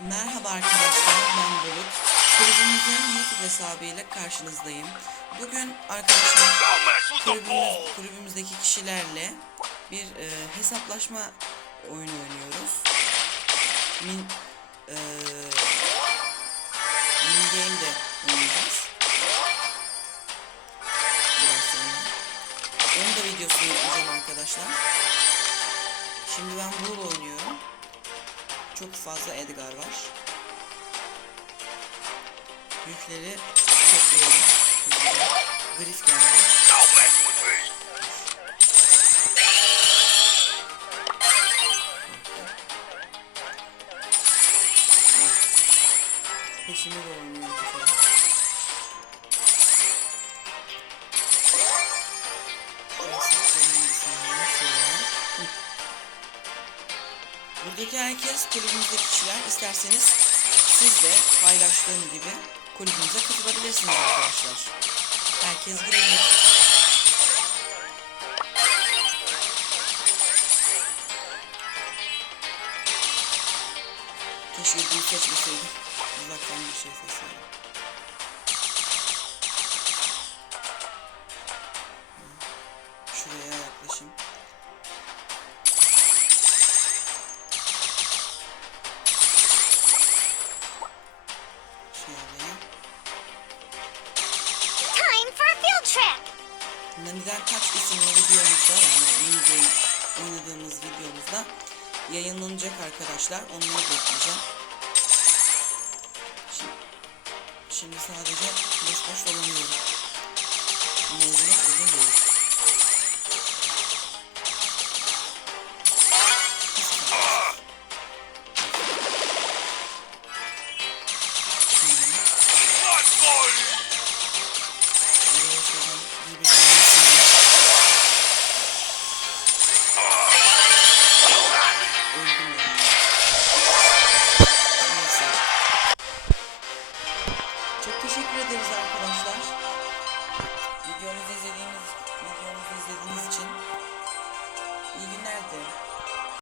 Merhaba arkadaşlar, ben Bulut. Kulübümüzün YouTube hesabıyla karşınızdayım. Bugün arkadaşlar kulübümüz, kulübümüzdeki kişilerle bir e, hesaplaşma oyunu oynuyoruz. Min, e, min game de oynayacağız. Biraz sonra. Onun da videosunu yapacağım arkadaşlar. Şimdi ben Bull oynuyorum. Çok fazla Edgar var. Yükleri toplayalım. Grif geldi. Peşimi de oynuyor bu sefer. Buradaki herkes kulübümüzdeki kişiler. İsterseniz siz de paylaştığım gibi kulübümüze katılabilirsiniz arkadaşlar. Herkes girebilir. Keşke dil seçmeseydim. Uzaktan bir şey seçseydim. Şöyle. Time for a field trip. Neden Kaç isimli videomuzda yani Game oynadığımız videomuzda yayınlanacak arkadaşlar. Onları bekleyeceğim. Şimdi, şimdi sadece boş boş dolanıyorum. Teşekkür ederiz arkadaşlar. Videomuzu